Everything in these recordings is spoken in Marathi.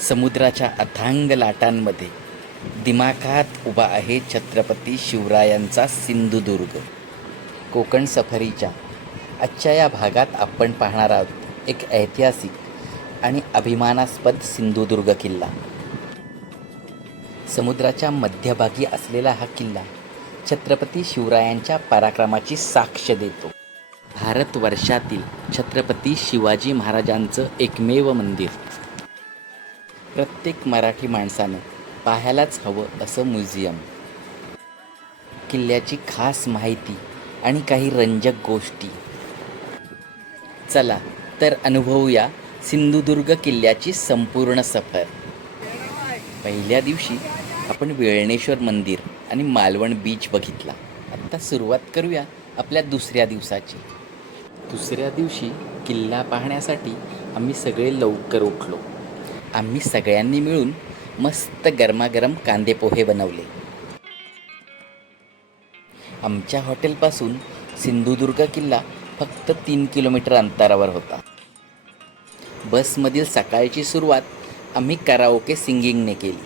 समुद्राच्या अथांग लाटांमध्ये दिमाखात उभा आहे छत्रपती शिवरायांचा सिंधुदुर्ग. कोकण सफरीच्या आजच्या या भागात आपण पाहणार आहोत एक ऐतिहासिक आणि अभिमानास्पद सिंधुदुर्ग किल्ला. समुद्राच्या मध्यभागी असलेला हा किल्ला छत्रपती शिवरायांच्या पराक्रमाची साक्ष देतो. भारतवर्षातील छत्रपती शिवाजी महाराजांचं एकमेव मंदिर. प्रत्येक मराठी माणसानं पाहायलाच हवं असं म्युझियम. किल्ल्याची खास माहिती आणि काही रंजक गोष्टी. चला तर अनुभवूया सिंधुदुर्ग किल्ल्याची संपूर्ण सफर. पहिल्या दिवशी आपण वेळणेश्वर मंदिर आणि मालवण बीच बघितला. आता सुरुवात करूया आपल्या दुसऱ्या दिवसाची. दुसऱ्या दिवशी किल्ला पाहण्यासाठी आम्ही सगळे लवकर उठलो. आम्ही सगळ्यांनी मिळून मस्त गरमागरम कांदे पोहे बनवले. आमच्या हॉटेलपासून सिंधुदुर्ग किल्ला फक्त 3 किलोमीटर अंतरावर होता. बसमधील सकाळची सुरुवात आम्ही कराओके सिंगिंगने केली.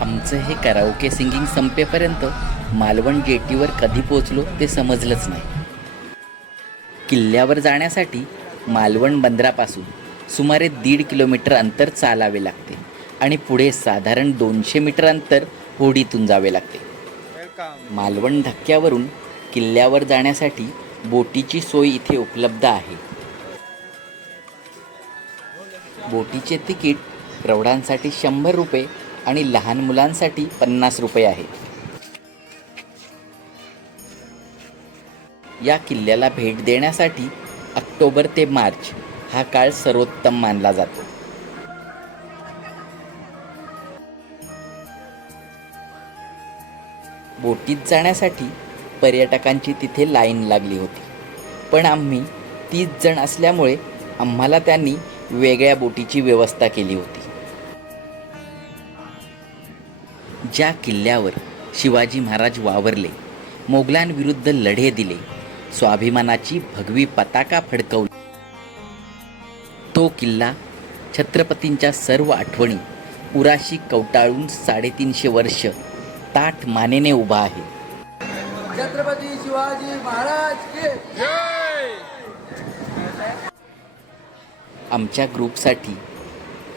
आमचं हे कराओके सिंगिंग संपेपर्यंत मालवण जेटीवर कधी पोचलो ते समजलंच नाही. किल्ल्यावर जाण्यासाठी मालवण बंदरापासून सुमारे 1.5 किलोमीटर अंतर चालावे लागते आणि पुढे साधारण 200 मीटर अंतर होडीतून जावे लागते. मालवण धक्क्यावरून किल्ल्यावर जाण्यासाठी बोटीची सोय इथे उपलब्ध आहे. बोटीचे तिकीट प्रौढांसाठी 100 रुपये आणि लहान मुलांसाठी 50 रुपये आहे. या किल्ल्याला भेट देण्यासाठी ऑक्टोबर ते मार्च हा काळ सर्वोत्तम मानला जातो. बोटीत जाण्यासाठी पर्यटकांची तिथे लाईन लागली होती, पण आम्ही 30 जण असल्यामुळे आम्हाला त्यांनी वेगळ्या बोटीची व्यवस्था केली होती. ज्या किल्ल्यावर शिवाजी महाराज वावरले, मोगलांविरुद्ध लढे दिले, स्वाभिमानाची भगवी पताका फडकवली, तो किल्ला छत्रपतींच्या सर्व आठवणी उराशी कवटाळून 350 वर्ष ताठ मानेने उभा आहे. छत्रपती शिवाजी महाराज की जय. आमच्या ग्रुपसाठी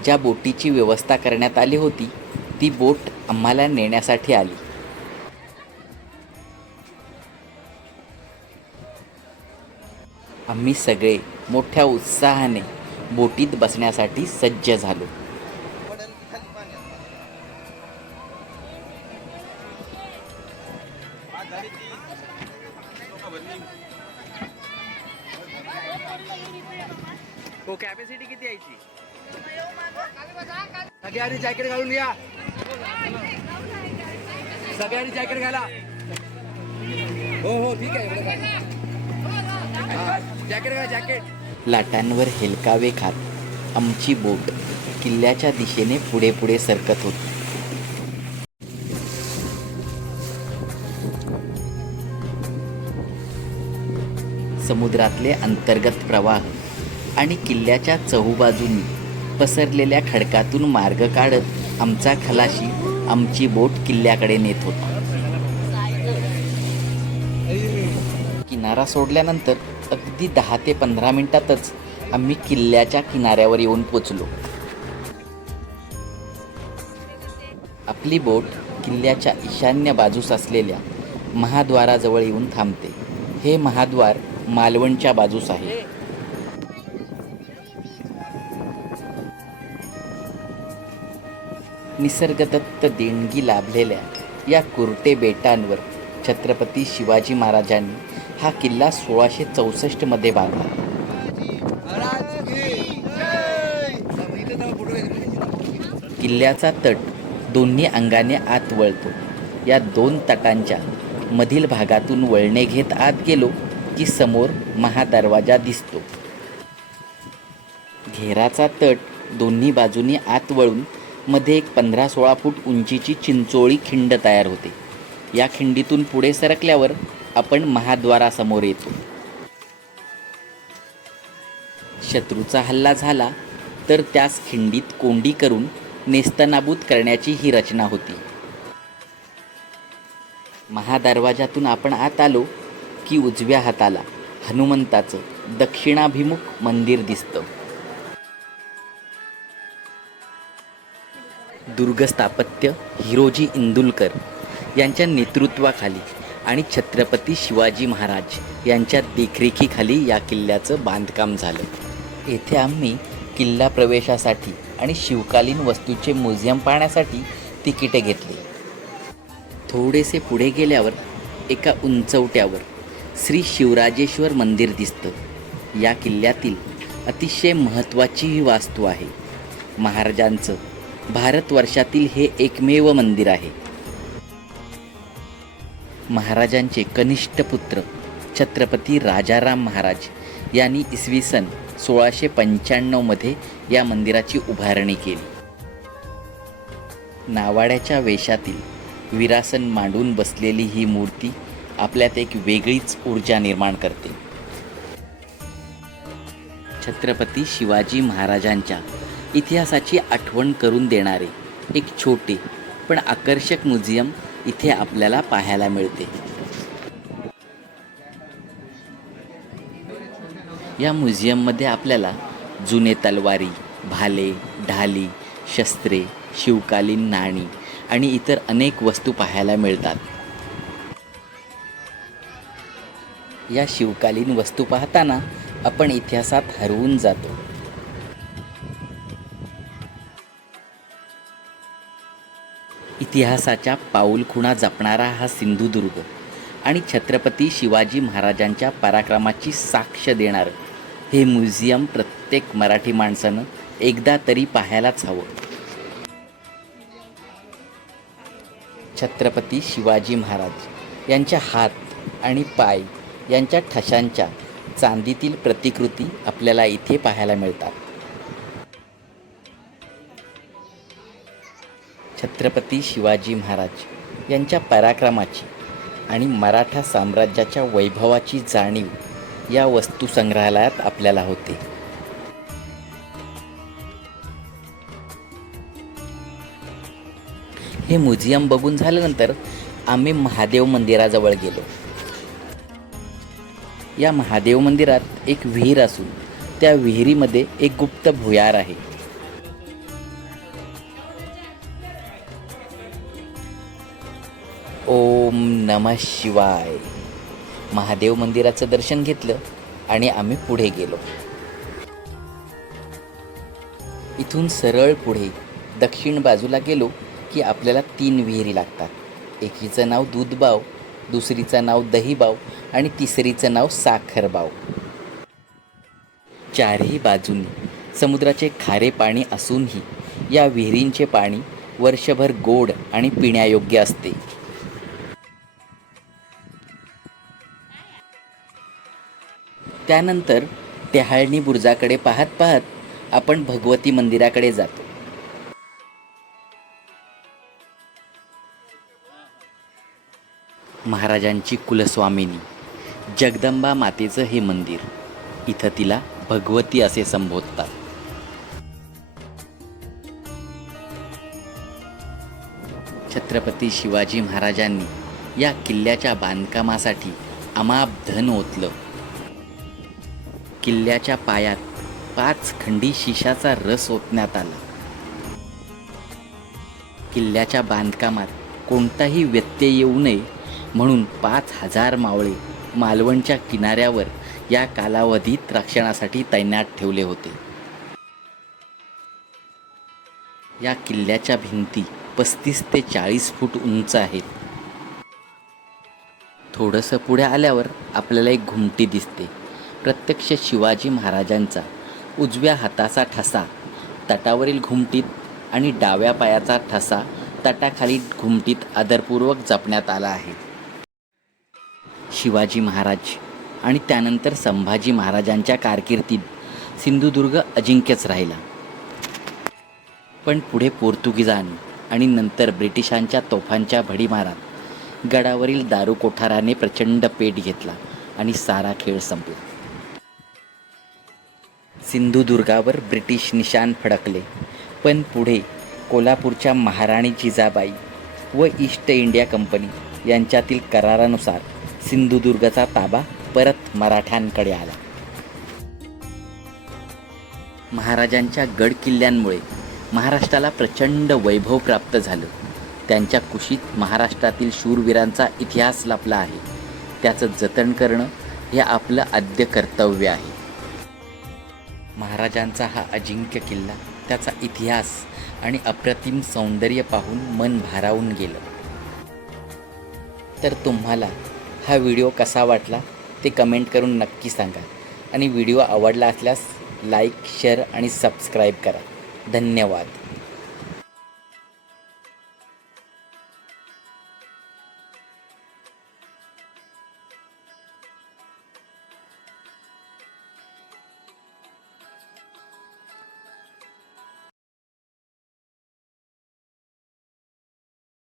ज्या बोटीची व्यवस्था करण्यात आली होती ती बोट आम्हाला नेण्यासाठी आली. आम्ही सगळे मोठ्या उत्साहाने बोटीत बसण्यासाठी सज्ज झालो. तो कॅपॅसिटी किती यायची? सगळ्यांनी जॅकेट घालून या. सगळ्यांनी जॅकेट घाला. हो हो ठीक आहे. जॅकेट घाला जॅकेट. लाटांवर हेलकावे खात आमची बोट किल्ल्याच्या दिशेने पुढे पुढे सरकत होती. समुद्रातले अंतर्गत प्रवाह आणि किल्ल्याच्या चहूबाजूंनी पसरलेल्या खडकातून मार्ग काढत आमचा खलाशी आमची बोट किल्ल्याकडे नेत होता. किनारा सोडल्यानंतर अगदी 10 ते 15 मिनिटातच आम्ही किल्ल्याच्या किनाऱ्यावर येऊन पोचलो. आपली बोट किल्ल्याच्या ईशान्य बाजूस असलेल्या महाद्वाराजवळ येऊन थांबते. हे महाद्वार मालवणच्या बाजूस आहे. निसर्गदत्त देणगी लाभलेल्या या कुरटे बेटांवर छत्रपती शिवाजी महाराजांनी हा किल्ला 1664 मध्ये बांधला. किल्ल्याचा तट दोन्ही अंगाने आत वळतो. या 2 तटांच्या मधील भागातून वळणे घेत आत गेलो की समोर महादरवाजा दिसतो. घेराचा तट दोन्ही बाजूनी आत वळून मध्ये एक 15-16 फूट उंचीची चिंचोळी खिंड तयार होते. या खिंडीतून पुढे सरकल्यावर आपण महाद्वारासमोर येतो. शत्रूचा हल्ला झाला तर त्यास खिंडीत कोंडी करून नेस्तनाबूत करण्याची ही रचना होती. महादरवाजातून आपण आत आलो की उजव्या हाताला हनुमंताचं दक्षिणाभिमुख मंदिर दिसतं. दुर्गस्थापत्य हिरोजी इंदुलकर यांच्या नेतृत्वाखाली आणि छत्रपती शिवाजी महाराज यांच्या देखरेखीखाली या किल्ल्याचं बांधकाम झालं. येथे आम्ही किल्ला प्रवेशासाठी आणि शिवकालीन वस्तूचे म्युझियम पाहण्यासाठी तिकिटे घेतली. थोडेसे पुढे गेल्यावर एका उंचवट्यावर श्री शिवराजेश्वर मंदिर दिसतं. या किल्ल्यातील अतिशय महत्त्वाची ही वास्तू आहे. महाराजांचं भारतवर्षातील हे एकमेव मंदिर आहे. महाराजांचे कनिष्ठ पुत्र छत्रपती राजाराम महाराज यांनी इसवी सन 1695 या मंदिराची उभारणी केली. नावाड्याच्या वेशातील विरासन मांडून बसलेली ही मूर्ती आपल्यात एक वेगळीच ऊर्जा निर्माण करते. छत्रपती शिवाजी महाराजांच्या इतिहासाची आठवण करून देणारे एक छोटे पण आकर्षक म्युझियम इथे आपल्याला पाहायला मिळते. या म्युझियममध्ये आपल्याला जुने तलवारी, भाले, ढाली, शस्त्रे, शिवकालीन नाणी आणि इतर अनेक वस्तू पाहायला मिळतात. या शिवकालीन वस्तू पाहताना आपण इतिहासात हरवून जातो. इतिहासाच्या पाऊलखुणा जपणारा हा सिंधुदुर्ग आणि छत्रपती शिवाजी महाराजांच्या पराक्रमाची साक्ष देणारं हे म्युझियम प्रत्येक मराठी माणसानं एकदा तरी पाहायलाच हवं. छत्रपती शिवाजी महाराज यांच्या हात आणि पाय यांच्या ठशांच्या चांदीतील प्रतिकृती आपल्याला इथे पाहायला मिळतात. छत्रपती शिवाजी महाराज यांच्या पराक्रमाची आणि मराठा साम्राज्याच्या वैभवाची जाणीव या वस्तू संग्रहालयात आपल्याला होते. हे म्युझियम बघून झाल्यानंतर आम्ही महादेव मंदिराजवळ गेलो. या महादेव मंदिरात एक विहीर असून त्या विहिरीमध्ये एक गुप्त भुयार आहे. ओम नमः शिवाय. महादेव मंदिराचं दर्शन घेतलं आणि आम्ही पुढे गेलो. इथून सरळ पुढे दक्षिण बाजूला गेलो की आपल्याला 3 विहिरी लागतात. एकीचं नाव दूधबाव, दुसरीचं नाव दहीबाव आणि तिसरीचं नाव साखरबाव. चारही बाजूंनी समुद्राचे खारे पाणी असूनही या विहिरींचे पाणी वर्षभर गोड आणि पिण्यायोग्य असते. त्यानंतर टेहाळणी बुरुजाकडे पाहत पाहत आपण भगवती मंदिराकडे जातो. महाराजांची कुलस्वामिनी जगदंबा मातेचं हे मंदिर. इथं तिला भगवती असे संबोधतात. छत्रपती शिवाजी महाराजांनी या किल्ल्याच्या बांधकामासाठी अमाप धन ओतलं. किल्ल्याच्या पायात 5 खंडी शिशाचा रस ओतण्यात आला. किल्ल्याच्या बांधकामात कोणताही व्यत्यय येऊ नये म्हणून 5000 मावळे मालवणच्या किनाऱ्यावर या कालावधीत रक्षणासाठी तैनात ठेवले होते. या किल्ल्याच्या भिंती 35 ते 40 फूट उंच आहेत. थोडंसं पुढे आल्यावर आपल्याला एक घुमटी दिसते. प्रत्यक्ष शिवाजी महाराजांचा उजव्या हाताचा ठसा तटावरील घुमटीत आणि डाव्या पायाचा ठसा तटाखाली घुमटीत आदरपूर्वक जपण्यात आला आहे. शिवाजी महाराज आणि त्यानंतर संभाजी महाराजांच्या कारकिर्दीत सिंधुदुर्ग अजिंक्यच राहिला. पण पुढे पोर्तुगीजांनी आणि नंतर ब्रिटिशांच्या तोफांच्या भडीमारात गडावरील दारू कोठाराने प्रचंड पेट घेतला आणि सारा खेळ संपला. सिंधुदुर्गावर ब्रिटिश निशाण फडकले, पण पुढे कोल्हापूरच्या महाराणी जिजाबाई व ईस्ट इंडिया कंपनी यांच्यातील करारानुसार सिंधुदुर्गचा ताबा परत मराठ्यांकडे आला. महाराजांच्या गड किल्ल्यांमुळे महाराष्ट्राला प्रचंड वैभव प्राप्त झालं. त्यांच्या कुशीत महाराष्ट्रातील शूरवीरांचा इतिहास लपला आहे. त्याचं जतन करणं हे आपलं आद्य कर्तव्य आहे. महाराजांचा हा अजिंक्य किल्ला, त्याचा इतिहास आणि अप्रतिम सौंदर्य पाहून मन भारावून गेलं. तर तुम्हाला हा व्हिडिओ कसा वाटला ते कमेंट करून नक्की सांगा आणि व्हिडिओ आवडला असल्यास लाईक, शेअर आणि सबस्क्राईब करा. धन्यवाद.